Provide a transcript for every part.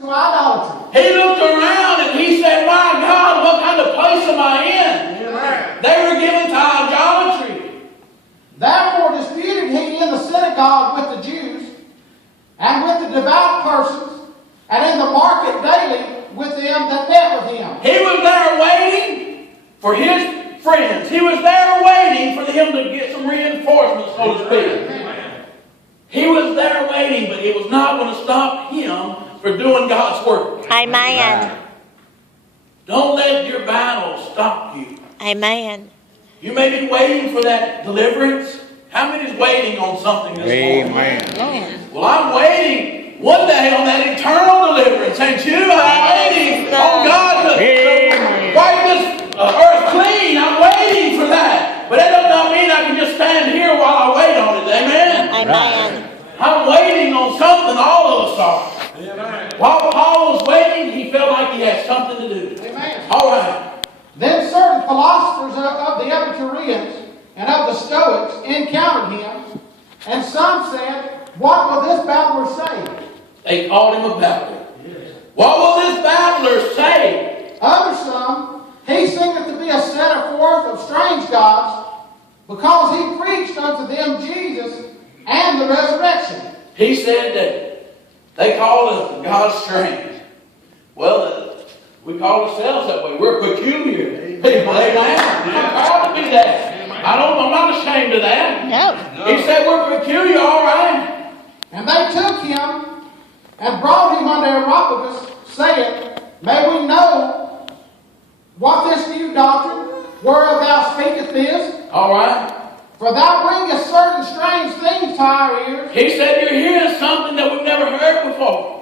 to idolatry. He looked around and he said, my God, what kind of place am I in? Amen. They were given to idolatry. Therefore disputed he in the synagogue with the Jews, and with the devout persons, and in the market daily with them that met with him. He was there waiting for his friends. He was there waiting for him to get some reinforcements, so to speak. Amen. He was there waiting, but it was not going to stop him for doing God's work. Amen. Don't let your battle stop you. Amen. You may be waiting for that deliverance. How many is waiting on something this morning? Amen. Well, I'm waiting one day on that eternal deliverance, ain't you? I'm waiting on God to wipe this earth clean. I'm waiting for that. But that does not mean I can just stand here while I wait on it. Amen? Amen. I'm waiting on something. All of us are. Amen. While Paul was waiting, he felt like he had something to do. Amen. All right. Then certain philosophers of the Epicureans and of the Stoics encountered him, and some said, what will this babbler say? They called him a babbler. What will this babbler say? Others some, he seemeth to be a setter forth of strange gods, because he preached unto them Jesus and the resurrection. He said that they called us God strange. Well, we call ourselves that way. We're peculiar people. Amen. I'm proud to be that. I'm not ashamed of that. No. He said we're peculiar, all right. And they took him and brought him unto Areopagus, saying, may we know what this new doctrine, whereof thou speakest is? All right. For thou bringest certain strange things to our ears. He said you're hearing something that we've never heard before.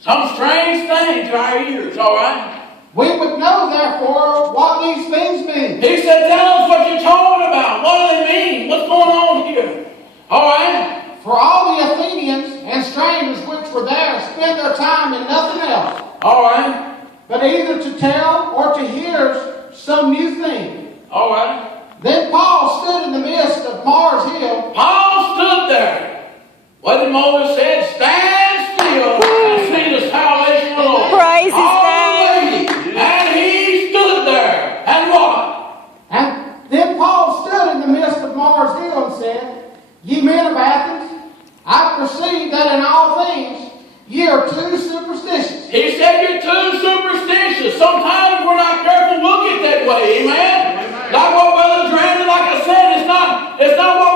Some strange thing to our ears, all right. We would know, therefore, what these things mean. He said, tell us what you're talking about. What do they mean? What's going on here? All right. For all the Athenians and strangers which were there spent their time in nothing else, All right. but either to tell or to hear some new thing. All right. Then Paul stood in the midst of Mars Hill. Paul stood there. What did Moyers say? Stand still and see the salvation of the Lord. Praise His Almighty. name. And he stood there. And what? And then Paul stood in the midst of Mars Hill and said, ye men of Athens, I perceive that in all things ye are too superstitious. He said you're too superstitious. Sometimes if we're not careful, we'll get that way. Amen? Like what Brother Brandon, like I said, it's not what